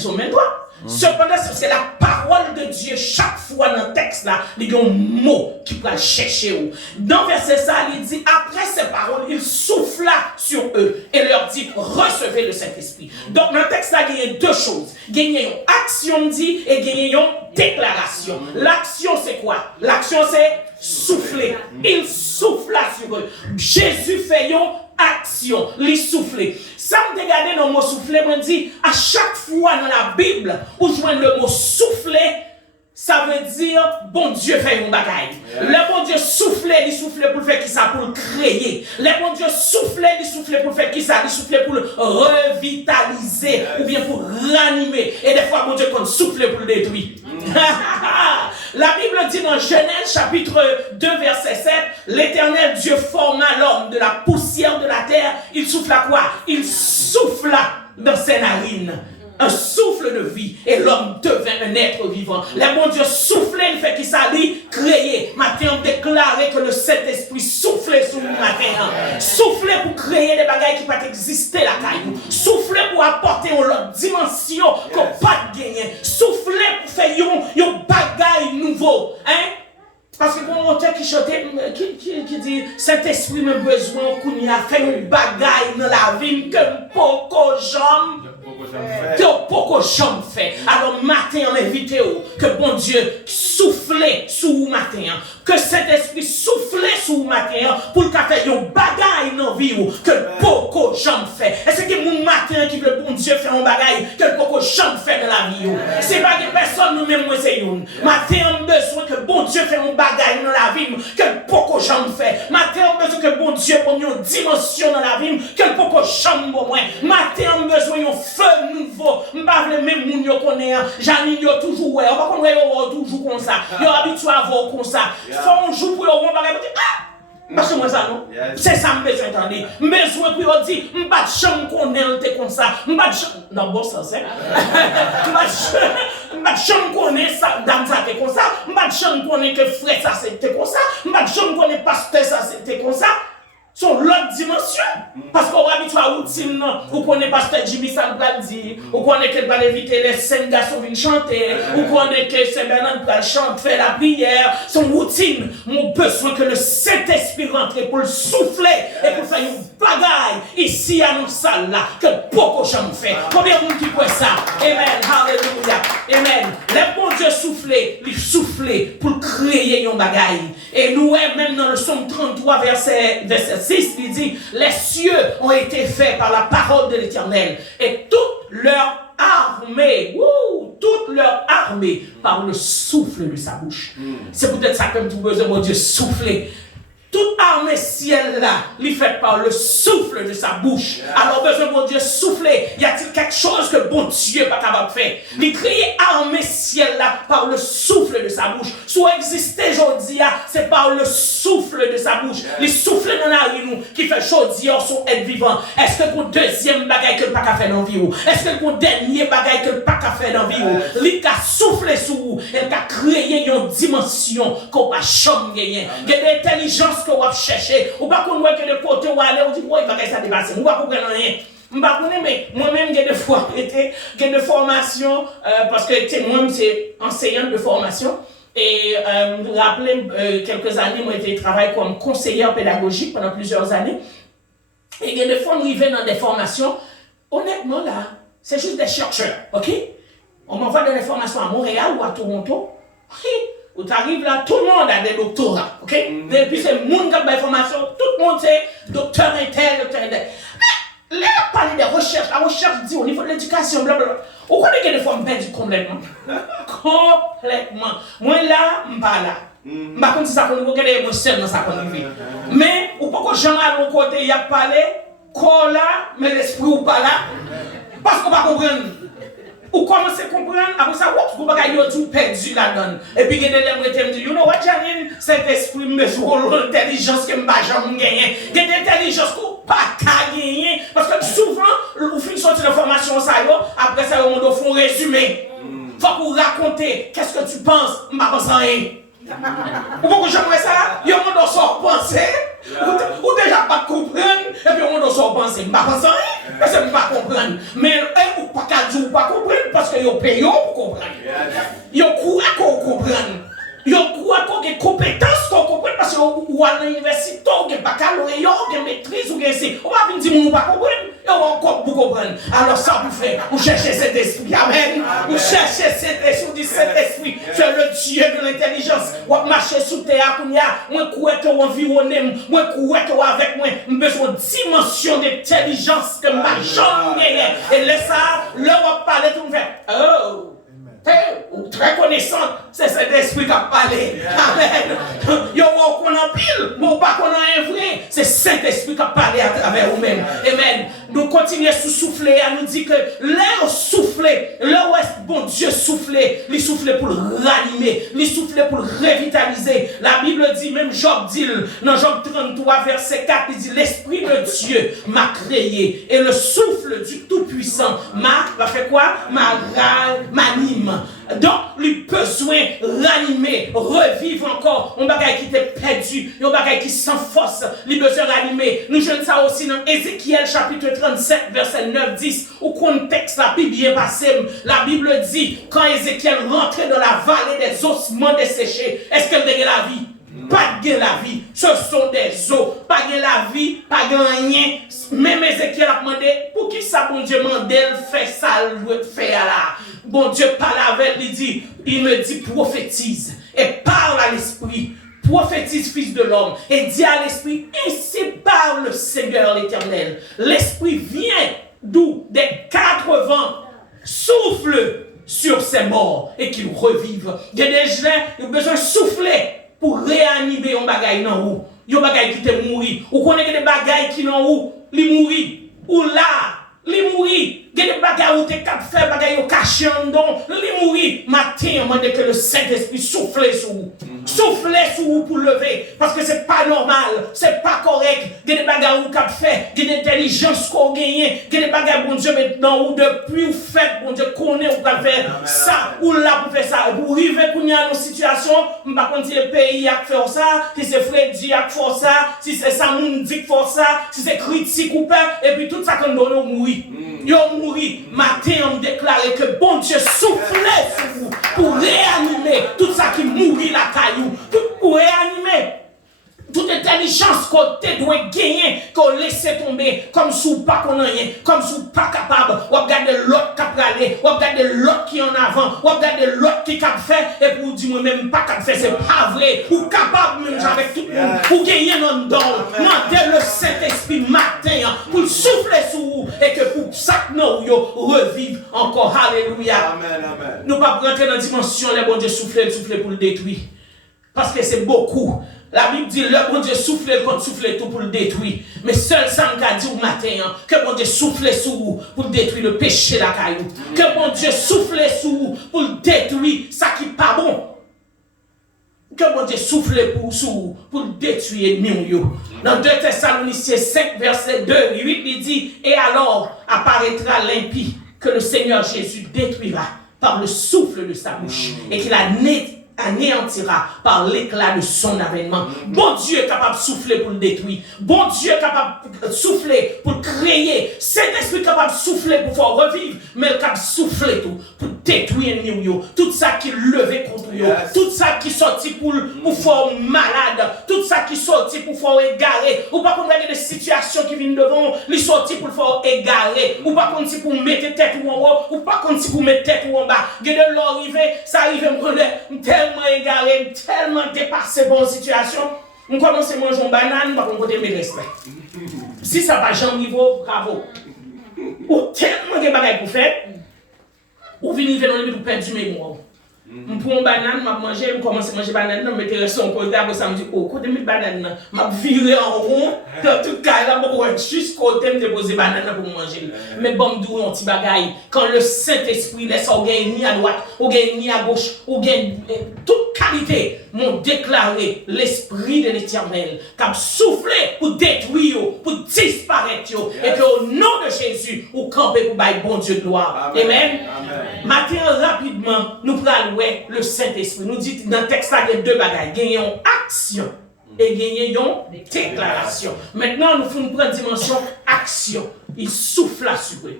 dit sur le même droit. Cependant, c'est la parole de Dieu, chaque fois dans le texte là, il y a un mot qui peut chercher. Dans verset ça, il dit, après ces paroles, il souffla sur eux et leur dit, recevez le Saint-Esprit. Donc, dans le texte là, il y a deux choses. Il y a une action dit et il y a une déclaration. L'action, c'est quoi? L'action, c'est souffler. Il souffla sur eux. Jésus fait une action, il souffle. Ça me regarde dans le mot souffler, me dit, à chaque fois dans la Bible, où je vois le mot souffler, ça veut dire, bon Dieu fait une bagaille. Le bon Dieu soufflait, il soufflait pour faire qui ça, pour le créer. Le bon Dieu soufflait, il soufflait pour faire qui ça, il soufflait pour le revitaliser, ou bien pour ranimer. Et des fois, bon Dieu, quand souffle pour le détruire. La Bible dit dans Genèse chapitre 2 verset 7, l'Éternel Dieu forma l'homme de la poussière de la terre. Il souffla quoi? Il souffla dans ses narines. Un souffle de vie et l'homme devint un être vivant. Le bon Dieu soufflait, il fait qu'il s'allie, créer. Matin, on déclarait que le Saint-Esprit soufflait sur nous matin. Soufflait pour créer des bagailles qui peuvent exister la caille. Soufflait pour apporter une autre dimension qu'on pas de gagner. Soufflait pour faire un bagaille nouveau. Hein? Parce que mon auteur qui chantait, qui dit, Saint-Esprit me besoin qu'on y a fait une bagaille dans la vie que beaucoup jambes. Que beaucoup jambes fait. Alors matin on invite que bon Dieu souffle sur vous matin, que Saint-Esprit souffle sur vous matin pour le faire une bagaille dans vie que beaucoup jambes fait. Est-ce que mon matin qui veut bon Dieu faire une bagaille que beaucoup jambes fait dans la vie? C'est pas que personne nous même c'est une. Matin on besoin que bon Dieu fait une bagaille dans la vie que beaucoup jambes fait. Matin on besoin que bon Dieu pour une dimension dans la vie que beaucoup jambes au moins. Matin on besoin un feu nouveau. M'pa vle même moun yo connaît, Janine yo toujours ouais, on va connait yo toujours comme ça. Yo habitué à voir comme ça. Faut un jour pour yo on bagay parce que moi ça non. C'est ça me besoin entendre. Besoin pour yo dire m'pa chambre connait comme ça. M'pa dans bon sens hein. M'pa chambre connait ça dans ça comme ça. M'pa chambre connait que frère ça c'était comme ça. M'pa chambre connait pasteur ça c'était comme ça. Sont l'autre dimension. Parce qu'on va habituer à routine, vous connaissez pasteur Jimmy Salbaldi, vous connaissez qu'elle va éviter les 5 garçons viennent chanter, vous connaissez que c'est Bernard qui chante, faire la prière, son routine. Mon besoin que le Saint-Esprit rentre pour le souffler et pour faire une bagaille ici à nos salles là, que beaucoup de gens fait. Combien de monde qui peut ça? Amen, hallelujah, amen. Le bon Dieu souffler, il souffler pour créer une bagaille. Et nous, même dans le psaume 33, verset 6, il dit, les cieux ont été faits par la parole de l'Éternel et toute leur armée par le souffle de sa bouche. C'est peut-être ça que tu as besoin, mon Dieu, souffler. Toute armée ciel là, il fait par le souffle de sa bouche. Alors besoin de bon Dieu souffler. Y a-t-il quelque chose que bon Dieu pas capable de faire? Il crée armée ciel là par le souffle de sa bouche. Soit exister aujourd'hui, c'est par le souffle de sa bouche. Les souffles dans la rue qui fait aujourd'hui son être vivant. Est-ce que pour deuxième bagaille que le pas faire dans vie? Est-ce que pour dernier bagaille que le pas faire dans vie? Il a soufflé sur vous, il a créé une dimension qu'on va jamais gagner. Il y a de l'intelligence que vous cherchez, ou pas qu'on voit que de côté où aller, on dit, ouais, il va ça dépasser, ou pas qu'on comprendre rien. Mais moi-même, j'ai des fois été, j'ai des formations, parce que moi, c'est enseignante de formation, et vous rappelez, quelques années, moi, j'ai travaillé comme conseillère pédagogique pendant plusieurs années, et j'ai des fois, on arrive dans des formations, honnêtement, là, c'est juste des chercheurs, ok? On m'envoie des formations à Montréal ou à Toronto, où tu arrives là, tout le monde a des doctorats, ok? Et puis c'est le monde qui a des formations, tout le monde c'est docteur intel, docteur intel. Mais là, on parle des recherches, la recherche dit au niveau de l'éducation, blablabla. Vous connaissez que des fois, je me perds complètement. Complètement. Moi là, je ne suis pas là. Je ne sais pas si ça peut nous regarder, moi seul dans ça qu'on vit. Mais, ou pas que j'en ai à mon côté, il y a parlé, corps là, mais l'esprit ou pas là. Parce qu'on va comprendre. Ou commencer à comprendre, après ça, vous pouvez tout perdu là-dedans. Et puis, il y a des gens qui disent, you know what, Janine, cet esprit me joue l'intelligence que je ne vais jamais gagner. Il y a des intelligences que je ne peux pas gagner. Parce que souvent, vous finissez sortir de formation, après ça, on doit faire un résumé. Il faut que vous racontez, qu'est-ce que tu penses, je ne vais pas penser rien. Vous pouvez que j'aimerais ça, il y a un monde qui sort penser. Ou déjà pas comprendre, et puis on doit s'en penser. Pas penser rien, parce que pas comprendre. Mais ou pas qu'à dire ou pas comprendre, parce que vous payez pour comprendre. Vous croyez qu'on comprenne. Vous croyez qu'on a des compétences qu'on comprenne, parce que vous à l'université, vous avez baccalauréat, vous avez maîtrise, vous avez. On va venir dire que vous ne pas comprendre, et on va encore vous comprendre. Alors ça vous fait, vous cherchez cet esprit, amen. Vous cherchez cet esprit, cet esprit, c'est le Dieu de l'intelligence. Vous marchez sous terre, moi crois que vous environnez, moi crois que vous avec moi, j'ai besoin de dimension d'intelligence que ma jambe gagne. Et laisse ça, là on va parler, tout le monde fait, oh. Très connaissant, c'est cet esprit qui a parlé. Amen. Yo, on en pile, mais pas qu'on a un vrai. C'est cet esprit qui a parlé à travers vous-même. Amen. Nous continuons à souffler, à nous dire que l'air soufflé, là où est bon Dieu soufflé, il soufflait pour le ranimer, il soufflait pour le revitaliser. La Bible dit, même Job dit, dans Job 33, verset 4, il dit, l'esprit de Dieu m'a créé et le souffle du Tout-Puissant m'a fait quoi? M'anime. Donc, le besoin ranimer, revivre encore, on bagaille qui était perdu, on bagaille qui sans force, le besoin ranimer. Nous jouons ça aussi dans Ézéchiel chapitre 37, verset 9-10, au contexte la Bible bien passé. La Bible dit, quand Ézéchiel rentrait dans la vallée des ossements desséchés, est-ce qu'elle gagne la vie? Pas de la vie, ce sont des os, pas de la vie, pas de rien. Même Ézéchiel a demandé, pour qui ça, bon Dieu, mandel fait ça, fait là. Bon Dieu parle avec lui, il me dit prophétise et parle à l'esprit, prophétise fils de l'homme et dit à l'esprit, ainsi parle le Seigneur l'Éternel. L'esprit vient d'où? Des 4 vents, souffle sur ses morts et qu'il revive. Il y a des gens qui ont besoin de souffler pour réanimer un bagaille dans où, un bagaille qui te mourir. Ou connaissez des bagailles qui dans où, li mourir. Ou là, li mourir. Il y a des bagailles où tu as fait, bagailles où caché en don, li mourir. Matin, on demande que le Saint-Esprit souffle sur vous. Souffle sur vous pour lever. Parce que c'est pas normal, c'est pas correct. Il y a des bagailles où tu as fait, il y a des intelligences qu'on gagne, il y a des bagailles, bon Dieu, maintenant, où depuis vous faites, bon Dieu, connaît où tu as fait ça, ou là pour faire ça. Pour arriver pour y avoir une situation, je ne sais pas si le pays a fait ça, si c'est Freddy qui a fait ça, si c'est Samoun qui fait ça, si c'est critique ou pas, et puis tout ça qu'on donne, mourir. Yo mourir. Matin, on me déclarait que bon Dieu soufflait sur vous pour réanimer tout ça qui mourit la caillou, pour réanimer toute intelligence qu'on doit gagner, qu'on laisse tomber, comme si vous pas qu'on rien, comme si vous pas capable, ou regarder l'autre qui a pralé, ou regarder l'autre qui en avant, ou regarder l'autre qui a fait, et pour dire moi-même pas qu'à faire, c'est pas vrai, ou capable même avec tout le monde, ou gagner un don, mandez le Saint-Esprit matin, pour souffler sur vous, et que pour ça que nous revive encore, alléluia. Amen, amen. Nous pas rentrer dans la dimension, les bon Dieu souffler pour le détruire, parce que c'est beaucoup. La Bible dit, le bon Dieu souffle contre souffle tout pour le détruire. Mais seul ça m'a dit au matin, que bon Dieu souffle sur vous pour détruire le péché de la caillou. Que bon Dieu souffle sur vous pour détruire ça qui n'est pas bon. Que bon Dieu souffle sur vous pour détruire l'ennemi. Dans 2 Thessaloniciens 5, verset 2, 8, il dit, et alors apparaîtra l'impie que le Seigneur Jésus détruira par le souffle de sa bouche et qu'il anéantira par l'éclat de son avènement. Bon Dieu est capable de souffler pour le détruire. Bon Dieu est capable de souffler pour le créer. Cet esprit est capable de souffler pour faire revivre, mais il est capable de souffler tout pour détruire nous. Tout ça qui est levé contre nous. Tout ça qui est sorti pour faire malade. Tout ça qui est sorti pour faire égarer. Ou pas qu'on ait des situations qui viennent devant, il est sorti pour faire égarer. Ou pas qu'on dit pour mettre tête ou en haut, ou pas qu'on dit pour mettre tête ou en bas. De l'arrivée, ça arrive à me tellement égaré, tellement dépassé pour une situation. On commence à manger une banane, on va côté mes respects. Si ça va jamais niveau, bravo. Ou tellement de bagages pour faire, ou venir dans le milieu pour perdre du mémoire. Je prends une banane, je mange, je commence à manger banane, je mets son côté, après ça me dit, oh, côté mes bananes, je virer en rond, dans tout cas, là, je juste côté me déposer banane pour manger. Mais bon, d'où un petit bagaille, quand le Saint-Esprit laisse au gain ni à droite, au gain ni à gauche, au gain toute qualité, m'ont déclaré l'Esprit de l'Éternel, qui a soufflé pour détruire, pour disparaître, et que au nom de Jésus, vous campez pour bailler bon Dieu de gloire. Amen. Maintenant, rapidement, nous prenons le Saint-Esprit. Nous dit dans le texte, il y a 2 bagailles. Il y a une action et gagner une déclaration. Maintenant, nous faisons une dimension action. Il souffle sur eux.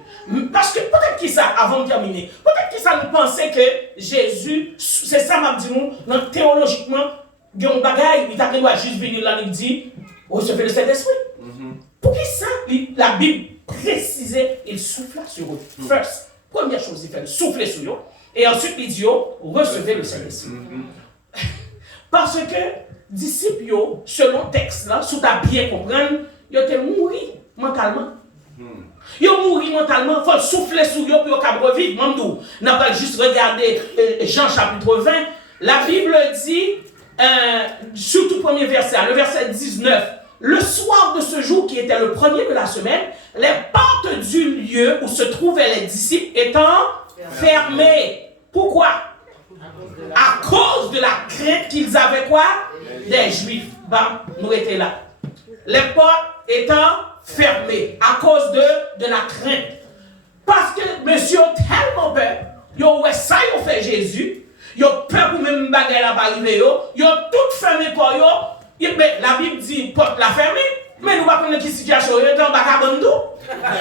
Parce que peut-être que ça, avant de terminer, peut-être que ça nous pensait que Jésus, c'est ça m'a dit nous, théologiquement, il y a un bagage, il t'a juste venir là, il dit, recevez le Saint-Esprit. Pour qui ça, la Bible précisait, il souffla sur eux. First, première chose, il fait souffler sur eux. Et ensuite, il dit, recevez le Saint-Esprit. Parce que, disciples, selon le texte, là, si tu as bien compris, ils ont mouru mentalement. Ils ont mouru mentalement, il faut souffler sur eux pour qu'ils revivent. Nous n'avons pas juste regardé Jean chapitre 20. La Bible dit, surtout le premier verset, le verset 19, le soir de ce jour qui était le premier de la semaine, les portes du lieu où se trouvaient les disciples étant fermées. Pourquoi? À cause de la crainte qu'ils avaient quoi? Des Juifs. Bah, nous étions là. Les portes étant fermées à cause de la crainte. Parce que monsieur a tellement peur. Yo ouais ça yo fait Jésus. Yo peur pour même bagaille là pas arriver yo. Yo tout fermé pour yo. La Bible dit porte la fermée. Mais nous ne pouvons pas prendre situation yo dans bakabando.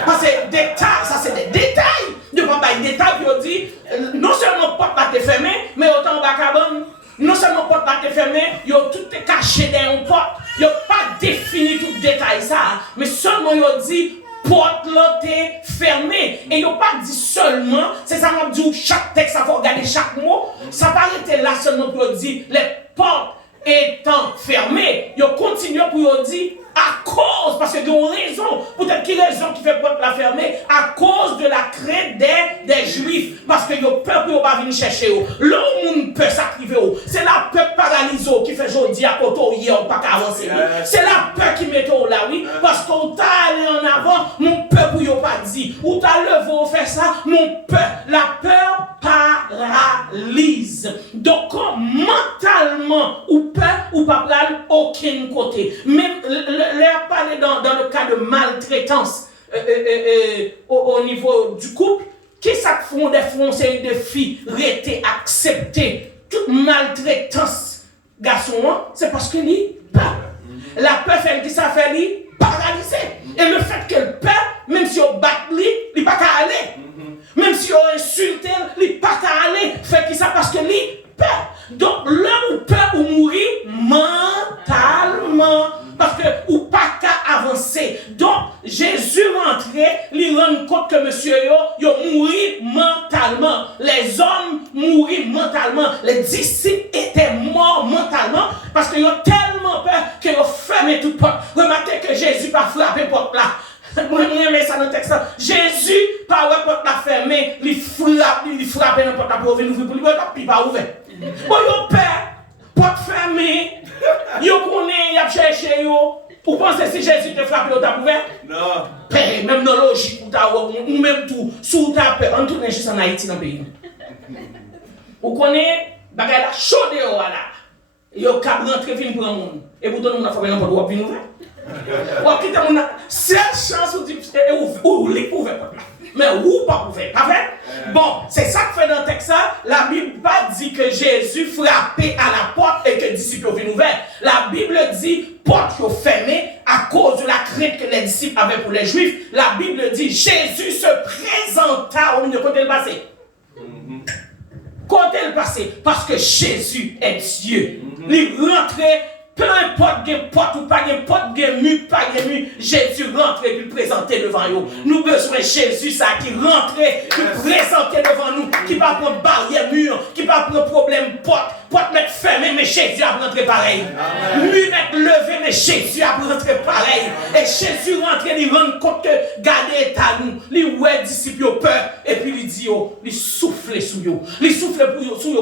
Parce que détails, ça c'est des détails. Nous ne pouvons pas des détails puis on dit non seulement porte la fermée, mais autant bakabando. Non seulement porte la fermée, yo tout est caché dans une porte. Yo pas défini tout détail ça, mais seulement yo dit porte là est fermée. Et yo pas dit seulement, c'est ça m'a dit chaque texte ça faut regarder chaque mot, ça pas été là seulement pour dire les portes étant fermées, yo continue pour yo dire à cause, parce que y a une raison, peut-être qu'il y a une raison qui fait porte la fermer, à cause de la crainte des Juifs, parce que y a peur pour pas venir chercher eux. Là où moun peut s'activer, c'est la peur paralysée qui fait jodi à côté hier pas avancer. C'est la peur qui met là oui, parce qu'on t'a allé en avant, mon peur pour yo pas dit, ou t'as levé ou fait ça, mon peur, la peur paralyse. Donc mentalement ou peur ou pas prendre aucun côté. Même leur parler dans le cas de maltraitance au niveau du couple, qui ça font des Français de filles rété accepter toute maltraitance garçon, c'est parce que lui peur. La peur fait que ça fait lui paralysé. Et le fait qu'elle peur, même si on bat lui, il pas qu'à aller. Même si on insulte, il pas qu'à aller. Fait que ça parce que lui peur. Donc l'homme ou peur ou mourir mentalement. Parce que ou pas qu'à avancer. Donc Jésus rentrait, il rend compte que monsieur yo mourit mentalement. Les hommes mourent mentalement. Les disciples étaient morts mentalement parce qu'ils ont tellement peur qu'ils ont fermé toute porte. Remarquez que Jésus pas frappé porte là. Moi, je mets ça dans le texte. Jésus, par la porte la fermée, il frappe dans la porte pour ouvrir pour lui, il pas ouvert. Bon, il peur, porte fermée, il connaît, il a cherché, vous pensez si Jésus te frappe, il t'a ouvert? Non. Même dans la logique, ou même tout, sous ta peur, on tourne juste en Haïti dans le pays. Vous connaissez, bagay la chaude là. Il y a cap rentrer vinn pour un monde. Et vous donnez une fois dans porte, vous venez ouvert. Ou quitter mon seule chance ou dire ou ouvert. Mais ou pas ouvert. Pas vrai? Bon, c'est ça que fait dans le texte. La Bible pas dit que Jésus frappait à la porte et que les disciples viennent ouvert. La Bible dit porte fermée à cause de la crainte que les disciples avaient pour les Juifs. La Bible dit Jésus se présenta au milieu côté le passé. Côté le passé, parce que Jésus est Dieu. Il rentrait. Peu importe quelle porte ou pas quelle porte, quelle mur, pas quelle mur, Jésus rentrait et présentait devant nous. Nous besoin de Jésus ça qui rentrait, qui présentait devant nous, qui va prendre barrière mur, qui va prendre problème porte mettre fermé, mais Jésus a rentré pareil. Mur mettre levé, mais Jésus a rentré pareil. Et Jésus rentrait, il rend compte que gardez à nous, les ouais disciples peur, et puis il dit il souffle sur eux, il souffle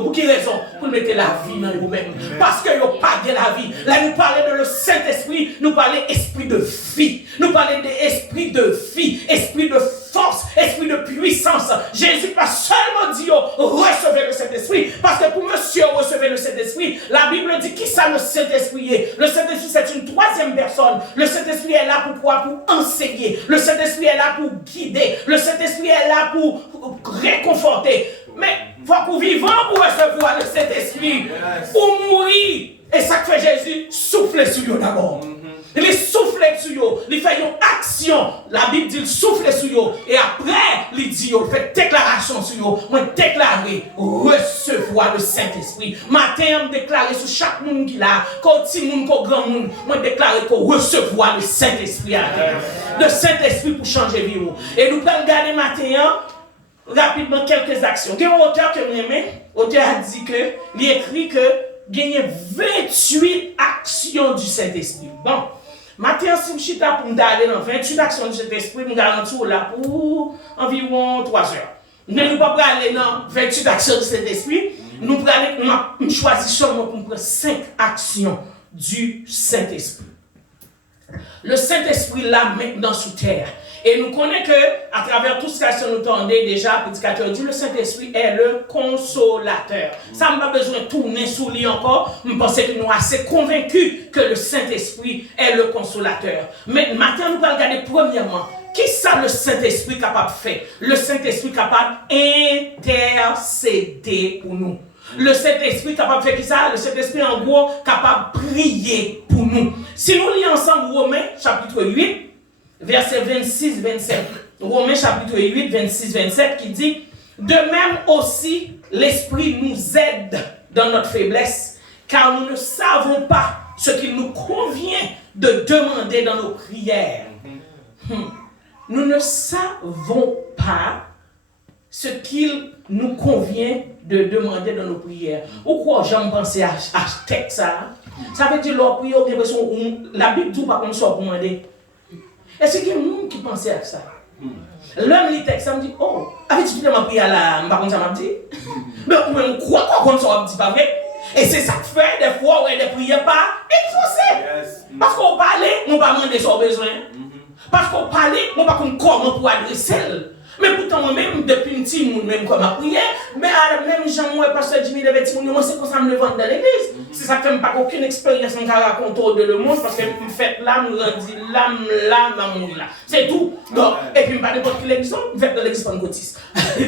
pour quelle raison? Pour mettre la vie dans vous-même, parce que vous pas de la vie. Là, nous parlons de le Saint-Esprit, nous parlons esprit de vie, nous parlons d'esprit de vie, esprit de force, esprit de puissance. Jésus pas seulement dit recevez le Saint-Esprit, parce que pour monsieur recevoir le Saint-Esprit, la Bible dit qui ça le Saint-Esprit est. Le Saint-Esprit c'est une troisième personne. Le Saint-Esprit est là pour quoi? Pour enseigner. Le Saint-Esprit est là pour guider. Le Saint-Esprit est là pour réconforter. Mais il faut qu'on vivant pour recevoir le Saint-Esprit, pour mourir. Et ça ça que fait Jésus souffler sur eux d'abord. Il souffle sur eux, il fait une action. La Bible dit il souffle sur eux. Et après, il dit, il fait déclaration sur eux. Moi, déclarer, recevoir le Saint-Esprit. Matin, je déclare sur chaque monde qui l'a, quand petit monde, quand grand monde, moi, déclarer qu'on recevoir le Saint-Esprit. Le Saint-Esprit pour changer vie. Et nous pouvons regarder matin, rapidement quelques actions. Il y a un auteur que j'aime, l'auteur a dit que, il écrit que, il y a 28 actions du Saint-Esprit. Bon. Maintenant, si je suis là pour me aller dans 28 actions de cet esprit, je garantis là pour environ 3 heures. Mais nous ne pouvons pas aller dans 28 actions de cet esprit. Nous pouvons choisir seulement pour prendre 5 actions du Saint-Esprit. Le Saint-Esprit là maintenant sous terre. Et nous connaissons que, à travers tout ce que nous entendons déjà, prédicateur dit, le Saint-Esprit est le consolateur. Ça n'a pas besoin de tourner sous lui encore. Je pense que nous sommes assez convaincus que le Saint-Esprit est le consolateur. Mais maintenant, nous allons regarder premièrement, qui ça le Saint-Esprit capable de faire? Le Saint-Esprit capable d'intercéder pour nous. Le Saint-Esprit capable de faire qui ça? Le Saint-Esprit en gros capable de prier pour nous. Si nous lisons ensemble Romains chapitre 8, verset 26-27, Romains chapitre 8, 26-27, qui dit, de même aussi, l'Esprit nous aide dans notre faiblesse, car nous ne savons pas ce qu'il nous convient de demander dans nos prières. Nous ne savons pas ce qu'il nous convient de demander dans nos prières. Ou quoi, j'aime penser à ce texte ça? Ça veut dire, leur prière, la Bible dit pas qu'on soit pour demander. Est-ce qu'il y a des gens qui pensaient à ça? L'homme lit texte, ça me dit, oh, avec-tu ma prière là, je ne sais pas ça m'a dit. Mais on croit qu'on soit dit pas vrai. Et c'est ça que fait des fois où il y a des prières pas exaucées. Parce qu'on parlait, on ne va pas demander son besoin. Parce qu'on parlait, on ne va pas comment pour adresser. Mais pourtant, moi-même, depuis un petit monde, même comme ma prière, mais à la même gens, moi, pasteur Jimmy, le petit monde, moi, c'est comme ça me vendre dans l'église. C'est ça que je n'ai pas aucune expérience en raconter de le monde, parce que je me fais là, je me rendis là, là. C'est tout. Donc, et puis, je ne pas n'importe quelle église, je vais dans l'église pentecôtiste.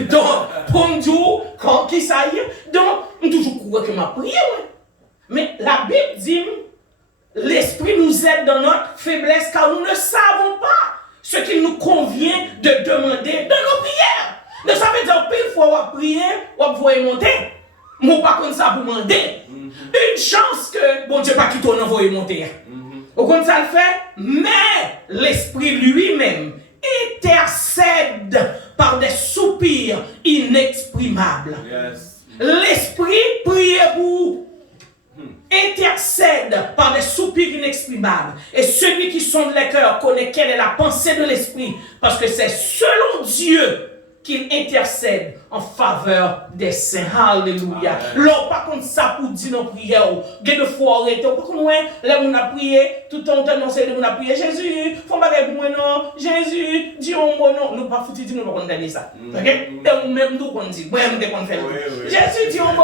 Donc, pour me dire, qui ça y est, donc, je toujours croire que ma prière, mais la Bible dit, l'Esprit nous aide dans notre faiblesse, car nous ne savons pas ce qu'il nous convient de demander dans nos prières. Donc ça veut dire pile fois on va prier, on va monter. Moi pas comme ça pour demander. Une chance que bon Dieu pas quitter on envoyer monter. Au comme ça le fait, mais l'Esprit lui-même intercède par des soupirs inexprimables. L'Esprit prie pour intercède par des soupirs inexprimables. Et celui qui sonde les cœurs connaît quelle est la pensée de l'Esprit, parce que c'est selon Dieu qu'il intercède en faveur des saints. Alléluia. Là, par contre, ça pour dire nos prières, il y a des fois, arrêter. Par contre, là, on a prié, tout le temps, on a prié, Jésus, faut pas pour moi, non, Jésus, dis au mot, non, nous pas foutu, nous pas condamner ça. Ok? Et même nous, on dit, moi, on fait Jésus, dis au mot,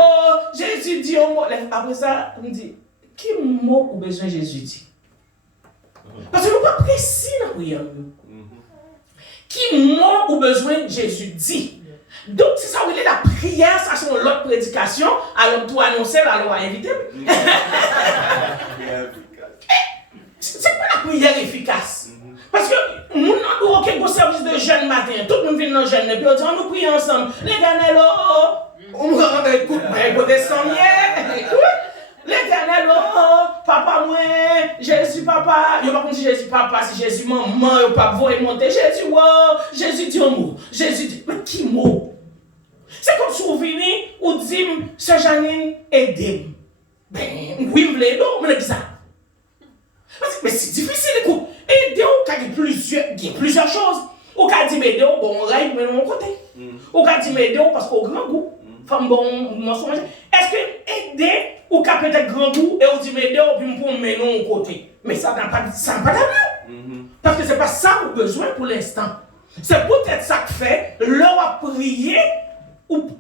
Jésus, dis au mot. Après ça, on dit, qui mot ou besoin Jésus dit? Parce que nous pas précis dans la prière. Qui mot ou besoin Jésus dit. Donc, si ça veut dire la prière, ça c'est l'autre prédication, alors toi annoncer, alors inviter. C'est quoi la prière efficace? Parce que nous avons aucun service de jeûne matin, tout le monde vient dans le jeûne, et puis on dit, on nous prie ensemble. Les gars, on me rend écoute, mais vous descendez, écoute. L'Éternel, oh, papa, moi, Jésus, papa. Il n'y a pas dit Jésus, papa, si Jésus, maman, il n'y a pas voulu monter. Jésus, oh, Jésus dit un mot. Jésus dit, mais qui mot? C'est comme si vous venez ou dites, Sœur Janine, aidez-moi. Ben, oui, vous voulez, non, mais ça. Mais c'est difficile, écoute. Aidez-moi, il y a plusieurs choses. Ou quand dit aidez-moi, bon, on règle, mais de mon côté. Ou quand dit aidez-moi, parce qu'au grand goût, femme bon, mensonge. Est-ce que aider ou qu'à peut-être grand goût et on dit m'aider ou puis pour me mettre au côté? Mais ça n'a pas d'allure. Parce que ce n'est pas ça qu'on a besoin pour l'instant. C'est peut-être ça que fait, l'heure à prier,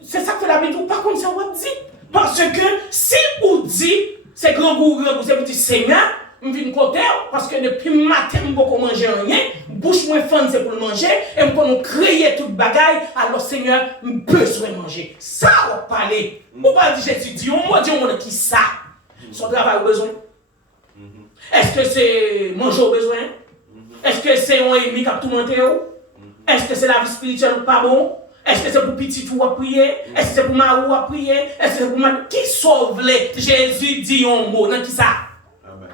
c'est ça que fait la Bible, ou par contre ça on dit. Parce que si on dit, c'est grand goût, c'est pour dire Seigneur, je viens de côté, parce que depuis le matin, je ne peux pas manger rien, bouche moins faim, c'est pour le manger, et je peux nous créer toute bagaille, alors Seigneur, je besoin de manger. Ça, on va parler. On va dire Jésus, dit, on va dire, on qui ça. Son travail au besoin? Est-ce que c'est manger au besoin? Est-ce que c'est un ennemi qui a tout monté? Est-ce que c'est la vie spirituelle pas bon? Est-ce que c'est pour petit ou à prier? Est-ce que c'est pour Marou à prier? Est-ce que c'est pour Marou? Qui sauve les? Jésus dit un mot. Non, qui ça?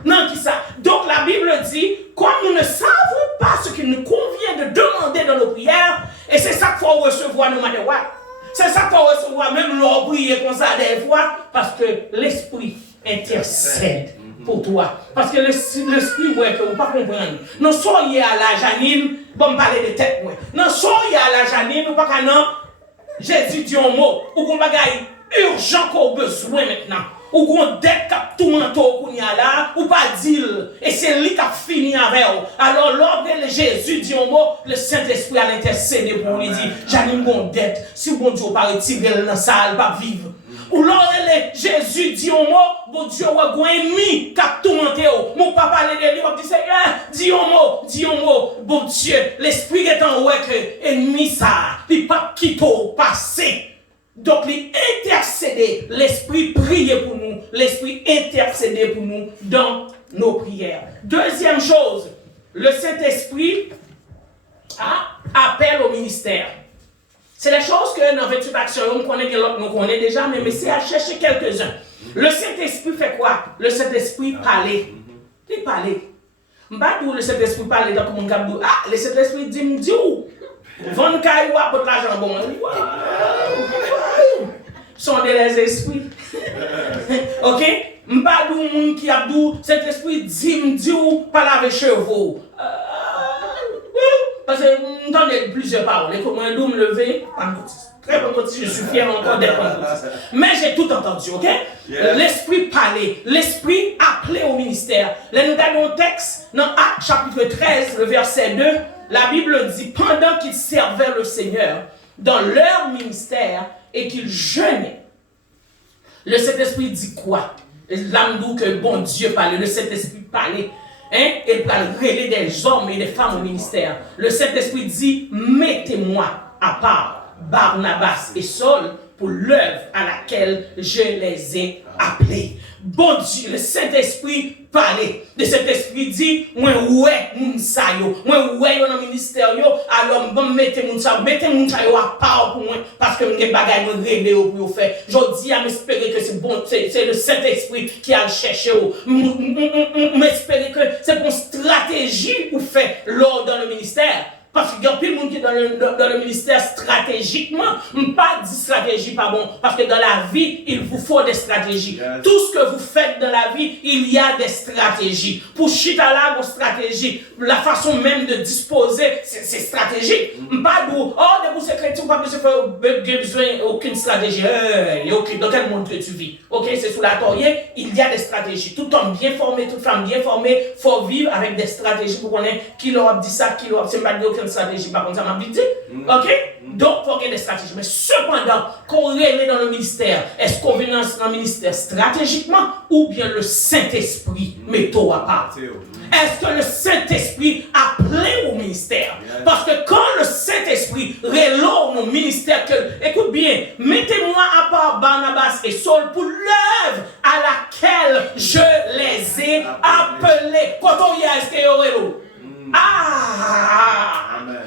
Non, qui ça? Donc la Bible dit, comme nous ne savons pas ce qu'il nous convient de demander dans nos prières, et c'est ça qu'il faut recevoir nous, madame. C'est ça qu'il faut recevoir, même leur prier comme ça des fois, parce que l'Esprit intercède pour toi. Parce que l'Esprit, ouais, que vous ne pas comprendre. Non, soyez à la Janine, bon, parler de tête, ouais. Non, soyez à la Janine, ou pas qu'à non, Jésus dit un mot, ou qu'on bagaille urgent qu'on a besoin maintenant. Ou qu'on dette cap tout manteau qu'on y a là, ou pas dire, et c'est lui qui a fini avec vous. Alors, l'ordre de Jésus dit un mot, le Saint-Esprit a intercédé pour lui dire, Janine, mon dette, si bon Dieu pas retirer dans la salle, pas vivre. Ou l'ordre de Jésus dit un mot, bon Dieu, ou un ennemi qui a tout manteau. Mon papa parle de lui, on dit, Seigneur, dis un mot, bon Dieu, l'Esprit est en haut que ennemi ça, il pas quitter au passé. Donc, l'intercéder, l'Esprit prier pour nous, l'Esprit intercéder pour nous dans nos prières. Deuxième chose, le Saint-Esprit appelle au ministère. C'est les choses que dans 28 actions, on connaît déjà, mais c'est à chercher quelques-uns. Le Saint-Esprit fait quoi? Le Saint-Esprit parler. Il parler. Mbadou le Saint-Esprit parler dans mon gabdou. Ah, le Saint-Esprit dit où? Von Kaïwa pour l'argent bon. Sont des esprits. OK? Mbadou moun qui abdou cet esprit dit ou pas laver chevaux. Parce que m'entendez plusieurs paroles. Et comment nous me lever très bon côté, je suis fier encore d'être pentecôtiste. Mais j'ai tout entendu, OK? Yeah. L'esprit parler, l'esprit appelé au ministère. Là nous avons un texte dans Actes chapitre 13, le verset 2. La Bible dit, pendant qu'ils servaient le Seigneur dans leur ministère et qu'ils jeûnaient, le Saint-Esprit dit quoi? L'âme d'où que bon Dieu parlait, le Saint-Esprit parlait. Hein? Il parle des hommes et des femmes au ministère. Le Saint-Esprit dit, mettez-moi à part Barnabas et Saul pour l'œuvre à laquelle je les ai appelés. Bon Dieu, le Saint-Esprit parlait. Le Saint-Esprit dit, moi ouais, moun sa yo. Moi ouais, yo dans le ministère yo. Alors, bon, mettez moun sa yo à part pour moi. Parce que m'ge bagay nous régler pour faire. Je dis à m'espérer que c'est bon, c'est le Saint-Esprit qui a cherché yo. M'espérer que c'est pour stratégie pour faire l'ordre dans le ministère. Parce qu'il y a plus de monde qui est dans le ministère stratégiquement. Pas de stratégie, pas bon. Parce que dans la vie, il vous faut des stratégies. Yes. Tout ce que vous faites dans la vie, il y a des stratégies. Pour chita là, vos stratégies, la façon même de disposer, c'est stratégique. Pas d'où, de vous secrétaires, pas besoin aucune stratégie. Ok, dans quel monde que tu vis? Ok, c'est sous la tournée, il y a des stratégies. Tout homme bien formé, toute femme bien formée, faut vivre avec des stratégies pour qu'on ait qui leur a dit ça, qui leur a dit ça. Stratégie, par contre, ça m'a dit, ok? Donc, il faut qu'il y ait des stratégies. Mais cependant, qu'on est dans le ministère, est-ce qu'on vient dans le ministère stratégiquement ou bien le Saint-Esprit met tout à part? Est-ce que le Saint-Esprit appelé au ministère? Parce que quand le Saint-Esprit relève nos ministères, écoute bien, mettez-moi à part Barnabas et Saul pour l'œuvre à laquelle je les ai appelés. Quand on y a, est-ce qu'il y aurait l'eau?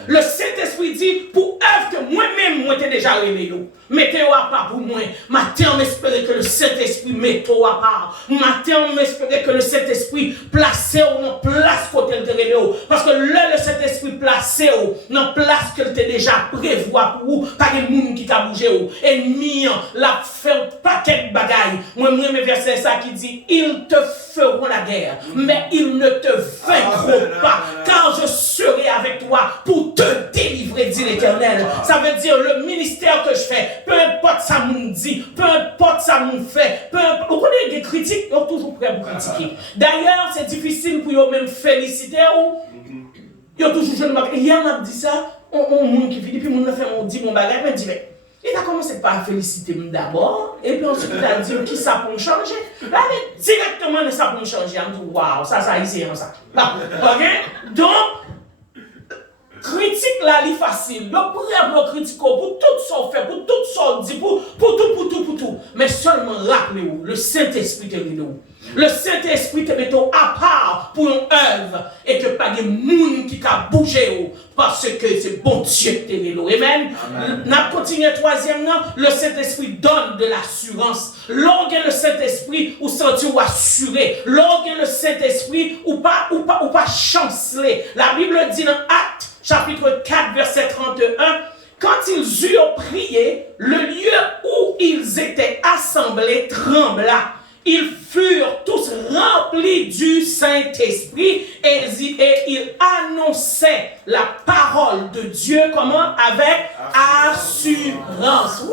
Le Saint-Esprit dit, pour œuvre que moi-même, moi, t'ai déjà révélé. Mettez-vous à part pour moi. Maintenant, m'espérer que le Saint-Esprit mette-vous à part. Maintenant, m'espérer que le Saint-Esprit placez-vous dans place côté de révélé. Parce que là, le Saint-Esprit placez-vous dans place que t'ai déjà prévu pour vous, par les gens qui t'a bougé. Et mis la fait un paquet de bagailles. Moi, mes versets ça qui dit, ils te feront la guerre, mais ils ne te vaincront pas. Car je serai avec toi pour te délivrer, dit l'Éternel. Ça veut dire le ministère que je fais, peu importe ça me dit, peu importe ça me fait, vous connaissez des critiques, ils sont toujours prêts pour critiquer. D'ailleurs, c'est difficile pour eux même féliciter ou ils ont toujours jeune bagage. Hier, on a dit ça, on monde qui vit, puis on dit mon bagage, mais dit mais il a commencé par féliciter d'abord, et puis ensuite il a dit qui ça pour me changer. Là, directement, ça pour me changer. On dit waouh, ça, ici, ça. Ok? Donc, critique là, c'est facile. Le premier critique pour tout ça fait, pour tout ça dit, pour tout. Mais Mais seulement rappelez-vous, le Saint-Esprit te dit nous. Le Saint-Esprit te met à part pour une œuvre et que pas de monde qui a bougé parce que c'est bon Dieu qui te dit. Amen. Nous continuons troisièmement, le Saint-Esprit donne de l'assurance. Lorsque le Saint-Esprit ou senti ou assuré, lorsque le Saint-Esprit ou pas chanceler. La Bible dit dans Actes chapitre 4 verset 31, quand ils eurent prié, le lieu où ils étaient assemblés trembla. Ils furent tous remplis du Saint-Esprit et ils annonçaient la parole de Dieu comment? Avec assurance.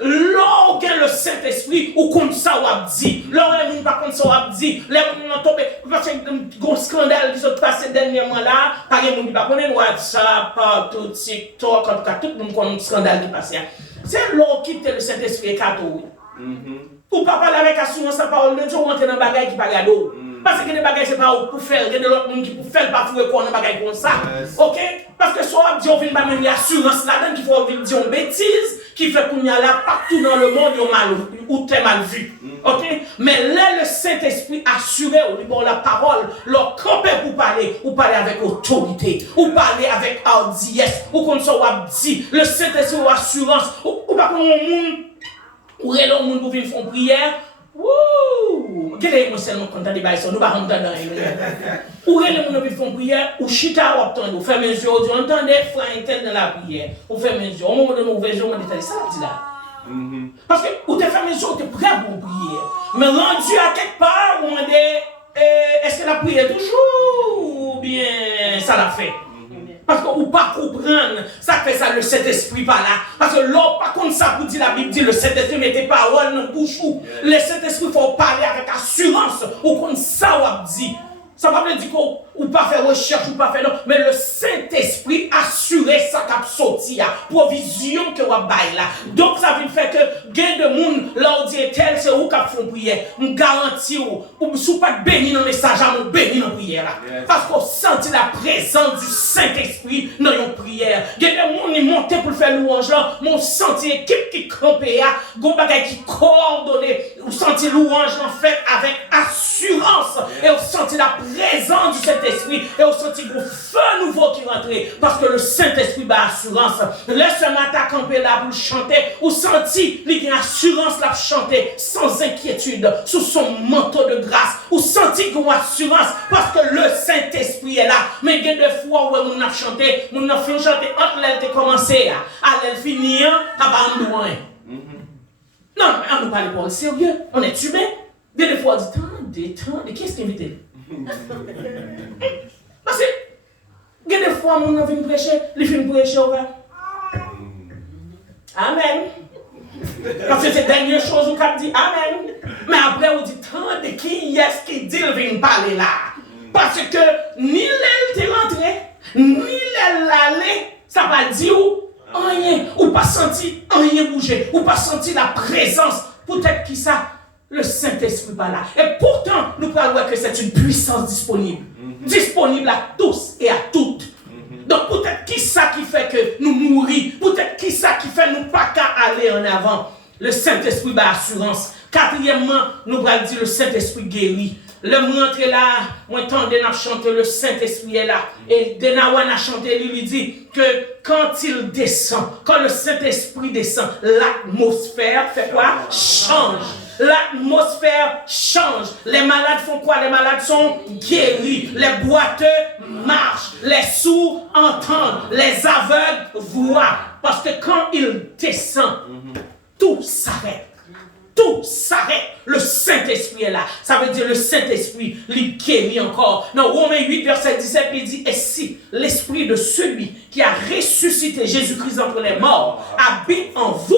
Lorsque le Saint-Esprit ou comme ça ou a dit, lorsque nous pas comme ça ou a dit, les gens ont tombé parce que gros scandale qui s'est passé dernièrement là, par exemple, pas connaître WhatsApp, partout TikTok, en tout cas tout le monde connaît scandale qui passé. C'est lorsque quitte le Saint-Esprit catholique. Ou pas parler avec assurance la parole de Dieu, ou rentrer dans des bagages qui pas gado. Parce que des bagages c'est pas pour faire, il y a de l'autre monde qui pour faire, pas fouer quoi dans des bagages comme ça. Ok? Parce que soit on vient pas même assurance là-dedans, qu'il faut dire une bêtise, qui fait qu'on y a là partout dans le monde, ou très mal vu. Ok? Mais là, le Saint-Esprit assuré, ou la parole, leur camper pour parler, ou parler avec autorité, ou parler avec hardiesse, ou comme ça, ou dit, le Saint-Esprit ou assurance, ou pas comme un monde. Ou est le monde pour venir faire une prière. Wouh! Quel est seulement content de bailler ça? Nous ne pouvons pas entendre. Ou est le monde pour venir faire une prière? Ou chita ou attendre? Ou faire mes yeux, ou entendez frère intel dans la prière. Ou faire mes yeux. Au moment de nous ouvrir les yeux, on dit ça dit là. Parce que ou te fait mes yeux, ou te prêt pour prier. Mais rendu à quelque part, on dit est-ce que la prière toujours? Ou bien ça l'a fait? Parce que ou pas comprendre, ça fait ça le Saint-Esprit pas là. Parce que l'homme pas comme ça pour dire la Bible dit le Saint-Esprit mettez parole dans bouche ou. Le Saint-Esprit faut parler avec assurance ou comme ça ou dit. Ça va pas dire ou pas faire recherche ou pas faire non, mais le Saint-Esprit assurer ça cap sorti à provision que wa bail là. Donc ça veut faire que gain de monde là on dit tel c'est où cap font prière. On garantit ou sous pas béni dans message on béni dans prière là. Parce qu'on sentit la présence du Saint-Esprit dans une prière. Gain de monde ils monter pour faire louange là, mon senti équipe qui camper à gon bagay qui coordonné, ou senti louange en fait avec assurance et on senti la présence du Saint-Esprit et on senti le feu nouveau qui rentrait parce que le Saint-Esprit a assurance. Laisse ce matin camper là pour chanter ou senti il a assurance là pour chanter sans inquiétude sous son manteau de grâce ou senti qu'il a assurance parce que le Saint-Esprit est là. Mais il y a des fois où on a chanté, on a fini chanter entre l'aile commencé à l'aile finir à bas loin. Non, mais on ne parle pas sérieux, on est humain. Des fois on dit attendez, qu'est-ce qui est invité? Parce que, des fois, on a vu prêcher, les films prêcher au vert. Amen. Parce que c'est la dernière chose où on dit Amen. Mais après, on dit attendez, qui est-ce qui dit qu'il vient parler là? Parce que ni l'aile t'est rentré, ni l'aile allait, ça va dire rien, ou pas sentir rien bouger, ou pas sentir la présence. Peut-être qui ça? Le Saint-Esprit pas là. Et pourtant, nous pouvons voir que c'est une puissance disponible. Disponible à tous et à toutes. Donc peut-être qui ça qui fait que nous mourir. Peut-être qui ça qui fait nous pas qu'à aller en avant. Le Saint-Esprit a assurance. Quatrièmement, nous allons dire le Saint-Esprit guérit. Le rentre là, moi tendez à chanter, le Saint-Esprit est là. Et Denawan a chanté, il lui dit que quand il descend, quand le Saint-Esprit descend, l'atmosphère fait quoi? Change. L'atmosphère change. Les malades font quoi? Les malades sont guéris. Les boiteux marchent. Les sourds entendent. Les aveugles voient. Parce que quand il descend, tout s'arrête. Tout s'arrête. Le Saint-Esprit est là. Ça veut dire le Saint-Esprit lui guérit encore. Dans Romains 8, verset 17, il dit, et si l'Esprit de celui qui a ressuscité Jésus-Christ entre les morts habite en vous,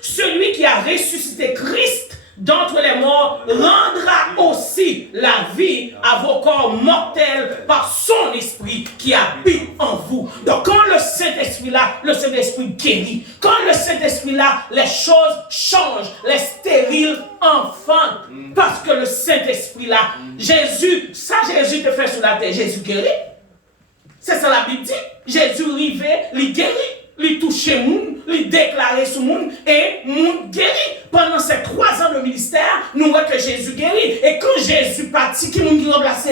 celui qui a ressuscité Christ d'entre les morts rendra aussi la vie à vos corps mortels par son esprit qui habite en vous. Donc quand le Saint-Esprit là, le Saint-Esprit guérit. Quand le Saint-Esprit là, les choses changent. Les stériles enfantent. Parce que le Saint-Esprit là, Jésus te fait sur la terre. Jésus guérit. C'est ça la Bible dit. Jésus arrivait, il guérit. Il touchait monde, il déclarait sur monde et monde guérit. pendant ces 3 ans de ministère, nous voyons que Jésus guérit. Et quand Jésus partit, qui nous remplace?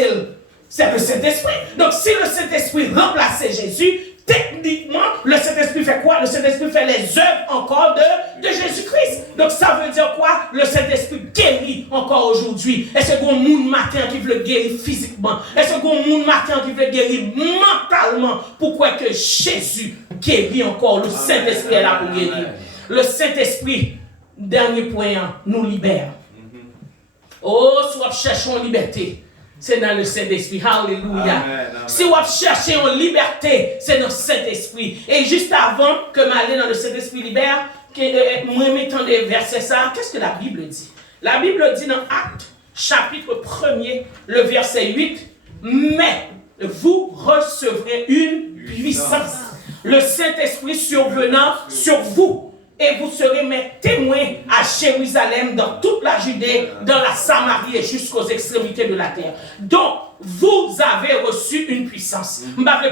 C'est le Saint-Esprit. Donc si le Saint-Esprit remplaçait Jésus, techniquement, le Saint-Esprit fait quoi? Le Saint-Esprit fait les œuvres encore de Jésus-Christ. Donc ça veut dire quoi? Le Saint-Esprit guérit encore aujourd'hui. Est-ce que un monde matin qui veut guérir physiquement? Est-ce que un monde matin qui veut guérir mentalement? Pourquoi que Jésus guérit encore? Le Saint-Esprit est là pour guérir. Le Saint-Esprit, dernier point, nous libère. Oh, soit cherchons liberté. C'est dans le Saint-Esprit. Alléluia. Si vous cherchez une liberté, c'est dans le Saint-Esprit. Et juste avant que m'aller dans le Saint-Esprit libère, moi mettant des versets ça, qu'est-ce que la Bible dit? La Bible dit dans Actes, chapitre 1er, le verset 8, mais vous recevrez une puissance. Le Saint-Esprit survenant sur vous. Et vous serez mes témoins à Jérusalem, dans toute la Judée, dans la Samarie et jusqu'aux extrémités de la terre. Donc, vous avez reçu une puissance.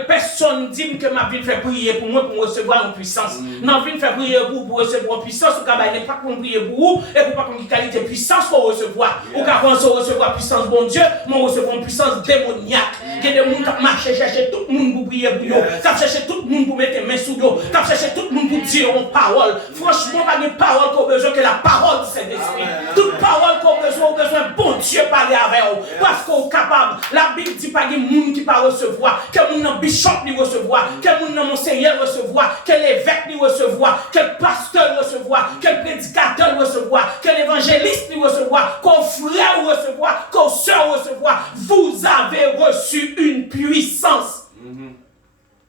Personne ne dit que ma vie fait prier pour moi pour recevoir une puissance. Non, vie fait prier pour recevoir une puissance. Ou n'est pas pour prier pour vous et pour pas qu'on qualité de puissance pour recevoir. Ou quand on recevoir puissance bon Dieu, moi recevoir une puissance démoniaque. Il y a des gens qui marchent chercher tout le monde pour prier pour eux. Qui chercher tout le monde pour mettre main sur eux. Qui chercher tout le monde pour dire une parole. Franchement, pas de parole qu'on a besoin que la parole du Saint-Esprit. Toute parole qu'on a besoin, bon Dieu parler avec vous. Parce qu'on est capable. La Bible dit pas qu'il y a des gens qui ne peuvent pas recevoir, qu'il y a des gens bishop qui recevoir, qu'il y a des gens monseigneur recevoir, qu'il y a l'évêque qui recevoir, qu'il y a le pasteur recevoir, qu'il y a le prédicateur recevoir, qu'il y a l'évangéliste qui recevoir, qu'il y a le frère recevoir, qu'il y a le soeur recevoir. Vous avez reçu une puissance.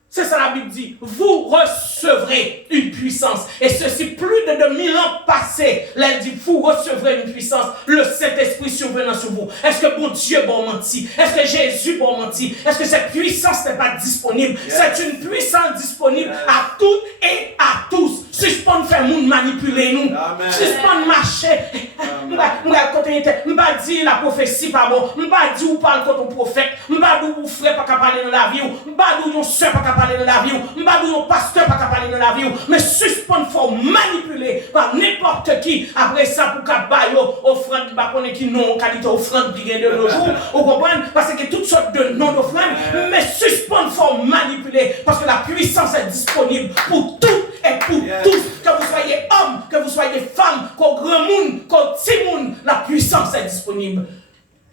C'est ça la Bible dit. Vous recevrez une puissance. Et ceci, plus de 2000 ans passés, elle dit, vous recevrez une puissance. Le Saint-Esprit survenant sur vous. Est-ce que bon Dieu bon menti? Est-ce que Jésus bon menti? Est-ce que cette puissance n'est pas disponible? C'est une puissance disponible à toutes et à tous. Suspend faire monde manipuler nous. Suspend marcher. M'pa dire la prophétie pas bon. M'pa dire ou parle contre un prophète. M'pa dire ou frère pas parler dans la vie. M'pa dire ou soeur pas parler dans la vie. M'pa dire ou pasteur pas parler dans la vie. Mais suspend faut manipuler par n'importe qui. Après ça pour qu'a bayo offrande pas connaît qui non qualité offrande qui gagne de nos jours. Vous comprenez? Parce que toutes sortes de noms d'offrandes. Mais suspend faut manipuler parce que la puissance est disponible pour tout et pour tous, que vous soyez homme, que vous soyez femme, qu'au grand monde, qu'au petit monde, la puissance est disponible.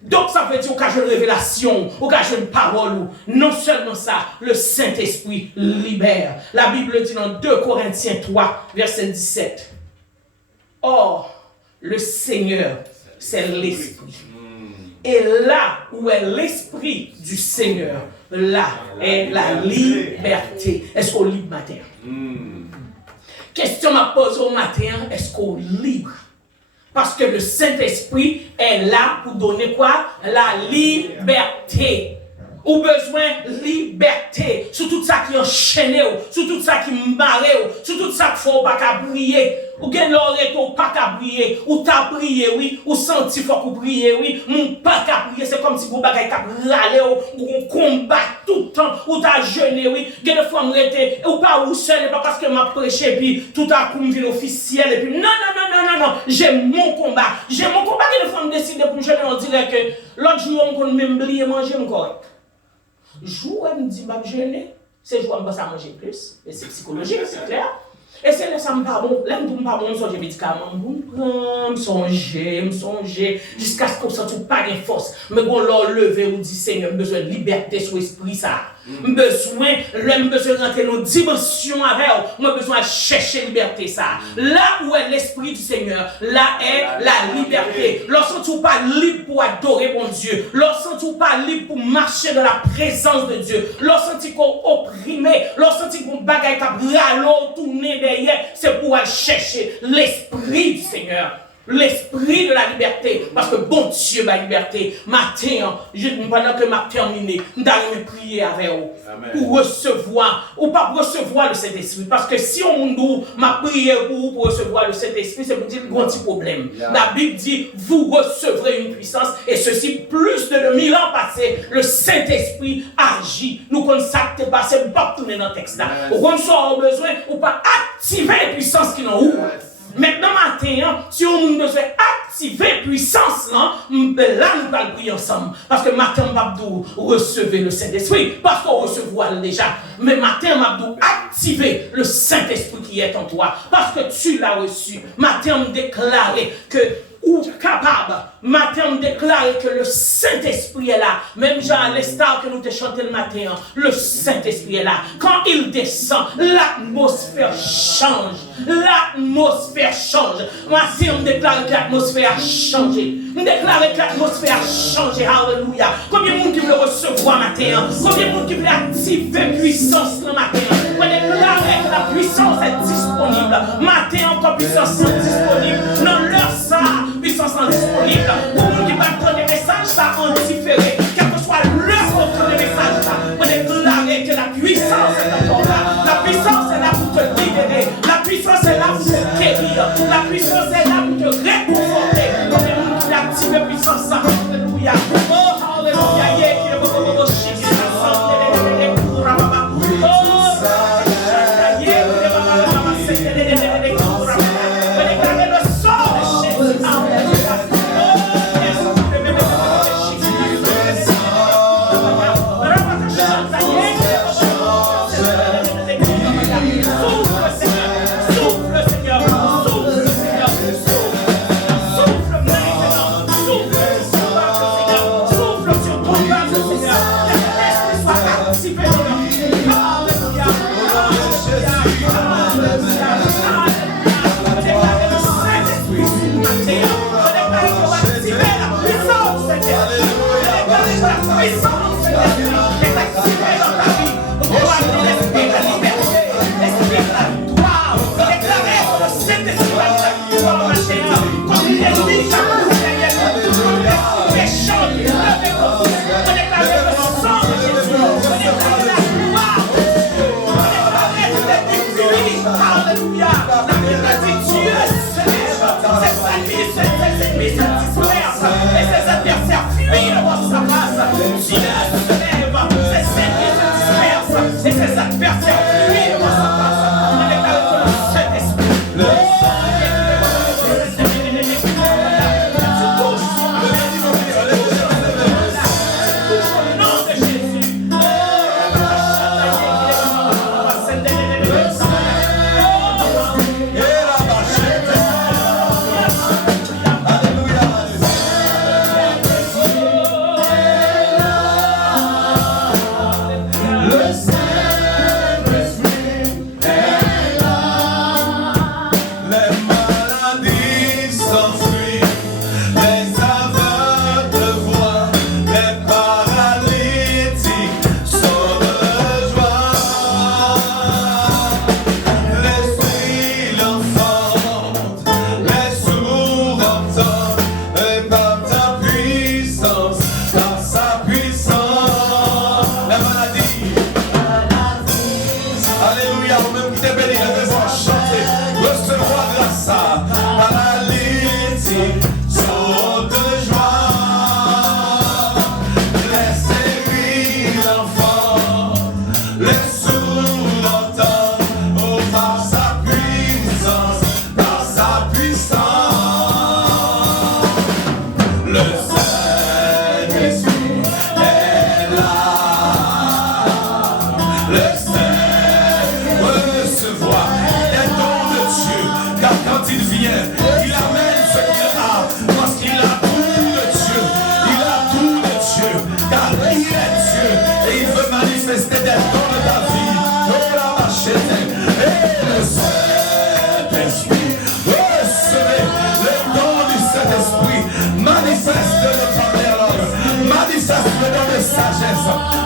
Donc ça veut dire qu'il y a une révélation, qu'il y a une parole. Non seulement ça, le Saint-Esprit libère. La Bible dit dans 2 Corinthiens 3, verset 17. Or, le Seigneur, c'est l'Esprit. Et là où est l'Esprit du Seigneur, là est la liberté. Est-ce qu'on est libre matin? Question m'a posée au matin, est-ce qu'on est libre? Parce que le Saint-Esprit est là pour donner quoi? La liberté. Ou besoin de liberté. Sur tout ça qui est enchaîné, sur tout ça qui m'barre, sur tout ça qu'il ne faut pas briller. Ou bien l'oreille pas qu'à briller, ou t'as brillé, oui, ou senti faut qu'on brille, oui, mon pas qu'à briller, c'est comme si vous bagay qu'à râler, ou on combat tout le temps, ou t'as jeûné, oui, il y a des fois m'rete, ou pas ou seul, pas parce que m'a prêché, puis tout à coup m'vient officiel, et puis non, j'ai mon combat, il y a des fois m'décide pour jeûner, on dirait que l'autre jour, on peut même oublier manger encore. Jour, elle me dit, bah, jeûner, c'est jour, on va manger plus, et c'est psychologique, c'est clair. Et c'est là ça me pas bon, là me pas bon songer médicaments, me songer jusqu'à ce qu'on sente pas de force. Mais bon là lever ou dit Seigneur, besoin de liberté sur esprit ça. Besoin de rentrer dans une dimension avec, moi besoin de chercher liberté ça. Là où est l'esprit du Seigneur, là est la liberté. Lorsque tu pas libre pour adorer mon Dieu, lorsque tu pas libre pour marcher dans la présence de Dieu, lorsque tu es opprimé, lorsque tu es bagaille qui râle tourner derrière, c'est pour aller chercher l'esprit du Seigneur. L'esprit de la liberté, parce que bon Dieu, ma liberté, matin, pendant que m'a terminé, d'aller prier avec vous, pour recevoir, ou pas recevoir le Saint-Esprit, parce que si on m'a prié pour recevoir le Saint-Esprit, c'est pour dire un petit problème. La Bible dit, vous recevrez une puissance, et ceci, plus de 2000 ans passés, le Saint-Esprit agit. Nous consacrons pas, c'est pas tourner dans le texte là. Au contraire, on a besoin, ou pas activer les puissances qui n'ont où. Maintenant, matin, si on a besoin d'activer puissance, là, nous allons prier ensemble. Parce que matin, Mabdou, recevez le Saint-Esprit. Parce qu'on recevoir déjà. Mais matin, Mabdou, activez le Saint-Esprit qui est en toi. Parce que tu l'as reçu. Matin, déclarer que ou capable, matin, déclarer que le Saint-Esprit est là. Même Jean à l'instar que nous te chanté le matin, le Saint-Esprit est là. Quand il descend, l'atmosphère change. L'atmosphère change. Matin, on déclare que l'atmosphère a changé. On déclare que l'atmosphère a changé. Alléluia. Combien de monde qui veut recevoir matin? Combien de monde qui veut activer puissance le matin? On déclare que la puissance est disponible. Matin, encore puissance est disponible. Non, leur ça. Puissance en disponible. Pour nous qui va prendre des messages, ça en différé. Quel que soit l'heure pour prendre des messages, ça. On déclare que la puissance est encore là. La puissance est là pour te libérer. La puissance est là pour te guérir. La puissance est là pour te réconforter. On est active la puissance. Alléluia. Oh, alléluia.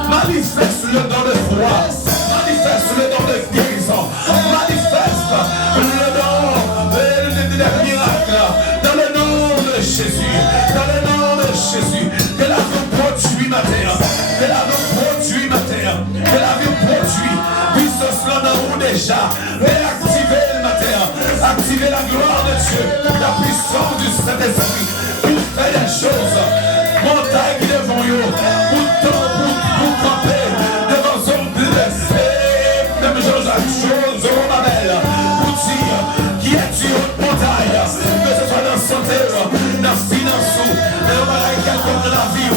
Manifeste le don de foi, manifeste le don de guérison, manifeste le don des miracles dans le nom de Jésus, dans le nom de Jésus. Que la vie produit ma terre, que la vie produit ma terre, que la vie produit puissance là dans où déjà, et activer ma terre, activer la gloire de Dieu, la puissance du Saint-Esprit pour faire des choses. Montagne qui devant vous, pour camper devant son blessé, même Joseph, Zorobabel, pour dire qui est Dieu, montagne. santé, dans la finance, dans le bagage quelconque de la vie.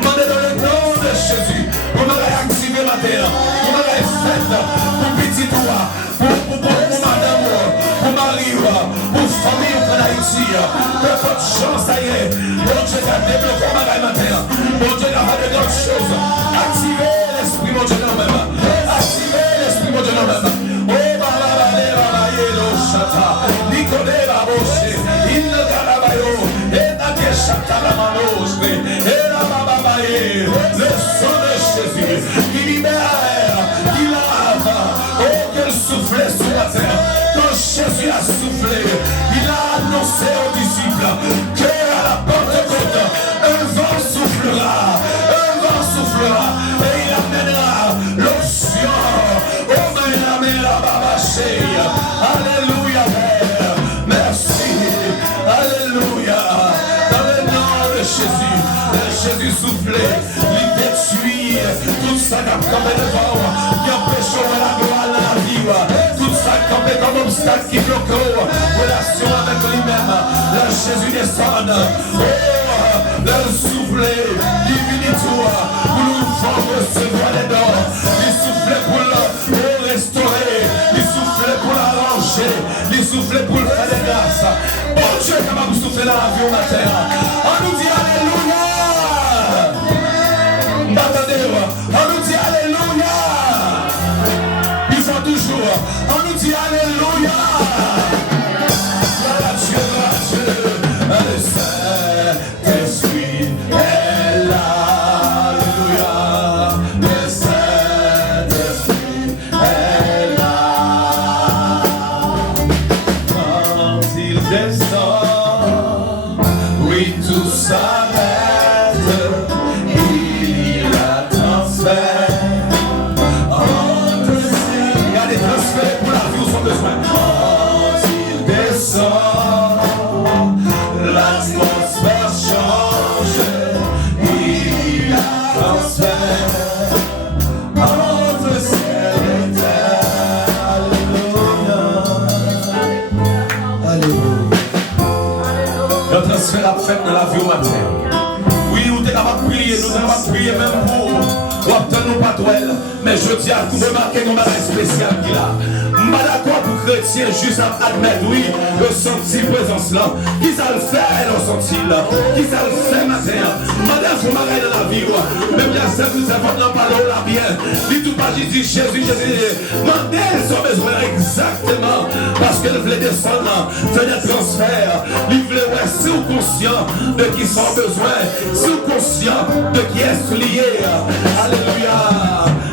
Demandez dans le nom de Jésus. Pour nous activer ma terre. Pour nous fête. Pour petit toi. Pour madame. Pour mari. Pour famille en Haïti. Que votre chance aille. Bon Dieu a développé ma terre. Bon Dieu a fait de grandes choses. Activez l'esprit, mon Dieu, nous-mêmes. Activez l'esprit, mon Dieu, nous-mêmes. Oh, Nicolas Baboshe, il ne garabayo, et la Keshata la Manosque, et la Babaye, le sang de Jésus, qui libère, qui lave, oh, quel soufflet sur la terre. Quand Jésus a soufflé, il a annoncé aux disciples que à la Pentecôte, un vent soufflera, et il amènera l'onction, oh, la Babache. Alléluia, Père. Merci. Alléluia. Dans le nom de Jésus soufflé, il détruit tout ça qui a campé devant, qui empêche la gloire dans la vie, tout ça qui a campé comme obstacle qui bloque relation avec lui-même. Là, Jésus descend. Oh, le soufflé, divinité, pour nous faire recevoir les dons. Il soufflait pour restaurer. Pour l'arranger, les souffler pour le faire des grâces. Bon Dieu est capable de souffler dans la vie au matin. On nous dit Alléluia. On nous dit Alléluia. Il faut toujours. On nous dit Alléluia. Dieu, le Saint-Esprit est là. Alléluia. Le Saint-Esprit est là. Descend, oui tout s'arrête, il y a transfert, il y a des transferts pour la vie où sont besoin. Quand il descend, l'atmosphère change, il y a transfert, entre ciel et terre, alléluia, alléluia. Le transfert a fait dans la vie au matin. Oui, nous sommes capables de prier, nous sommes capables de prier même pour obtenir nos patrouilles. Mais je dis à vous remarquer nos bagages spécial qu'il a. Je suis d'accord pour chrétiens juste à admettre, oui, le senti présence là. Qui ça le fait, le senti là? Qui ça le fait matin? Madame, il faut m'arrêter dans la vie. Même bien, c'est que ça va dans parler là bien. Dis tout pas, Jésus, demandez son besoin exactement. Parce qu'elle voulait descendre, faire des transferts. Il voulait rester conscient de qui sont besoin. Sous conscient de qui est lié. Alléluia.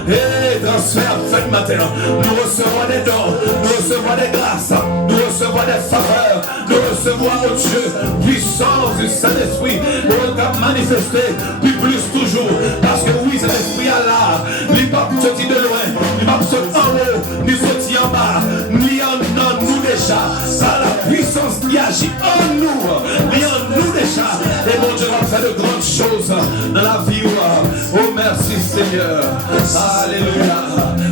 Et transfert fait matin. Nous recevons des dons, nous recevons des grâces, nous recevons des faveurs, nous recevons, oh Dieu, puissance du Saint-Esprit pour manifester, puis plus toujours. Parce que oui, cet esprit est là. Il n'est pas sorti de loin, il n'est pas sorti en haut, ni sorti en bas, ni en nous déjà. Ça la puissance qui agit en nous, ni en nous déjà. Et mon Dieu va faire de grandes choses dans la vie. Oh merci Seigneur. Alléluia.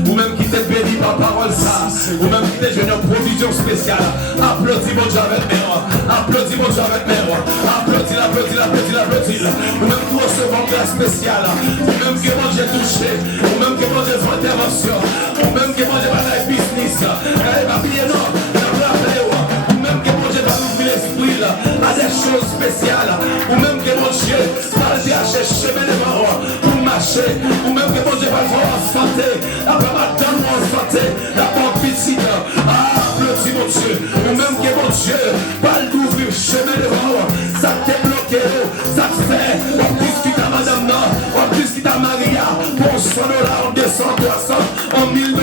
Ou même qui t'es béni par parole ça. Ou même qui t'es jeune en provision spéciale. Applaudis mon Dieu avec mes rois. Applaudis mon Dieu avec mes rois. Applaudis, applaudis, applaudis, applaudis. Ou même qui recevons grâce spéciale. Ou même que mon Dieu touché. Ou même que mon Dieu fait intervention. Ou même que mon Dieu va dans le business. Et pas bien non. Ou même que mon Dieu va ouvrir l'esprit à des choses spéciales. Ou même que mon Dieu va chercher chemin de mort pour marcher. Ou même que mon Dieu va faire en santé. Après ma dame en santé. La bonne petite. Applaudis mon Dieu. Ou même que mon Dieu va l'ouvrir chemin de mort. Ça t'est bloqué. Ça te fait. En plus qui t'a madame non. En plus qui t'a Maria. Pour $100, 200, 300, en $1000.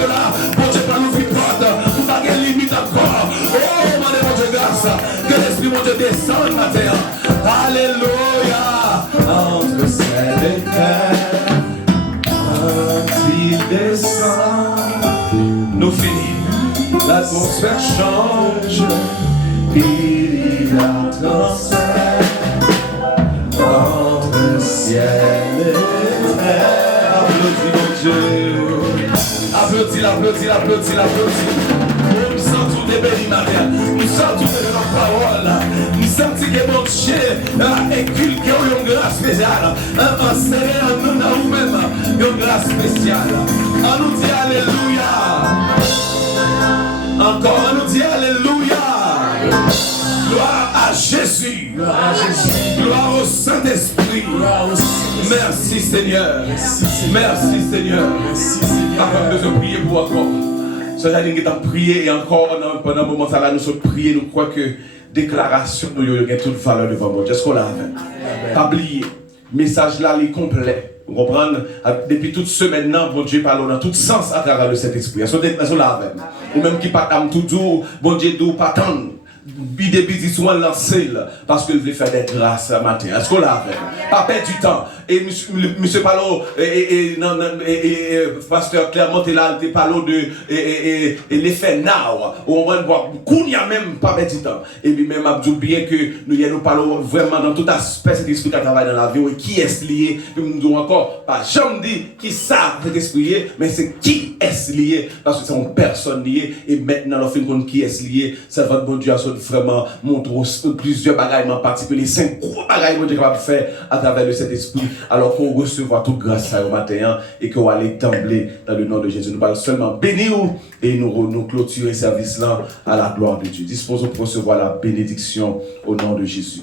Mon Dieu va l'ouvrir porte. Pour pas qu'elle limite encore. Oh mon Dieu grâce. Que l'esprit mon Dieu descende ma terre. Alléluia. Entre ciel et terre, quand il descend, nous finissons. L'atmosphère change, il y a transfert entre ciel et terre. Applaudis mon Dieu. Applaudis, applaudis, applaudis, applaudis. Nous sommes tous des bénis, ma mère. Nous sommes tous des parole. Nous sommes que mon Dieu inculqué une grâce spéciale. Enseignez à nous dans nous-mêmes une grâce spéciale. On nous dit Alléluia. Encore, on nous dit Alléluia. Gloire à Jésus. Gloire au Saint-Esprit. Merci Seigneur. Merci Seigneur. Pas besoin de prier pour encore. C'est-à-dire que nous prier et encore pendant un moment là nous sommes priés, nous croyons que déclaration nous avons toute valeur devant moi. Est-ce qu'on l'a fait? Pas oublier. Message là il est complet. Vous comprenez? Depuis toute semaine, bon Dieu parle dans tout sens à travers le Saint-Esprit. Est-ce qu'on l'a fait? Ou même qui pas tout doux, bon Dieu doux pas tant. Des petits soins lancés parce qu'il veut faire des grâces ce matin. Est-ce qu'on l'a fait? Pas perdre du temps. Et monsieur Palo et pasteur Clermont est là, il parle de l'effet now. On va voir qu'on n'y a même pas perdre du temps. Et puis même Abdou bien que nous parlons vraiment dans tout aspect cet esprit qui travaille dans la vie et qui est lié. Puis nous disons encore, pas jamais dit qui ça cet esprit, mais c'est qui est lié parce que c'est une personne liée. Et maintenant, on fait compte qui est lié. Ça va bon Dieu vraiment montre plusieurs bagailles en particulier, 5 gros bagailles que Dieu est capable de faire à travers le Saint-Esprit, alors qu'on recevra toute grâce au matin et qu'on va aller d'emblée dans le nom de Jésus. Nous parlons seulement bénir et nous clôturer ce service-là à la gloire de Dieu. Disposons pour recevoir la bénédiction au nom de Jésus.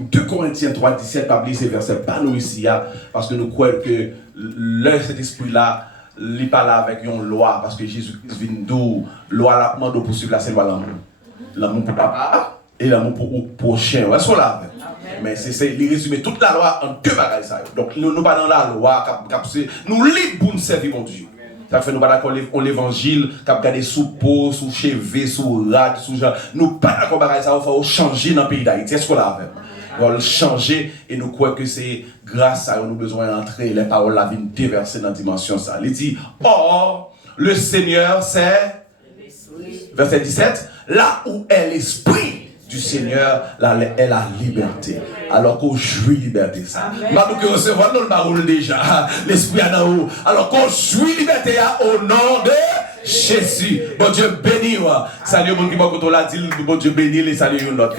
2 Corinthiens 3, 17, pas oublier ces versets, pas nous ici, parce que nous croyons que cet esprit-là, il parle avec une loi, parce que Jésus-Christ vient d'où, loi la demande pour suivre la seule loi l'amour. L'amour pour papa et l'amour pour prochain. Est-ce qu'on l'a fait? Mais c'est il résume toute la loi en 2 bagailles. Donc nous pas dans la loi, nous libres pour nous servir mon Dieu. Ça fait nous pas d'accord l'évangile, cap garder sous peau, sous cheveux, sous rad, sous genre. Nous pas d'accord bagaille ça, il faut changer dans le pays d'Haïti. Est-ce qu'on l'a fait? On va le changer et nous croyons que c'est grâce à nous besoin d'entrer les paroles la viennent déverser dans la dimension ça. Il dit or le Seigneur c'est verset 17, là où est l'esprit du Seigneur, là est la liberté. Alors qu'on jouit liberté ça. Pas nous que recevoir nous le baroule déjà. L'esprit est en haut. Alors qu'on jouit liberté au nom de Jésus. Bon Dieu béni. Salut mon qui m'a dit bon Dieu béni les salut l'autre.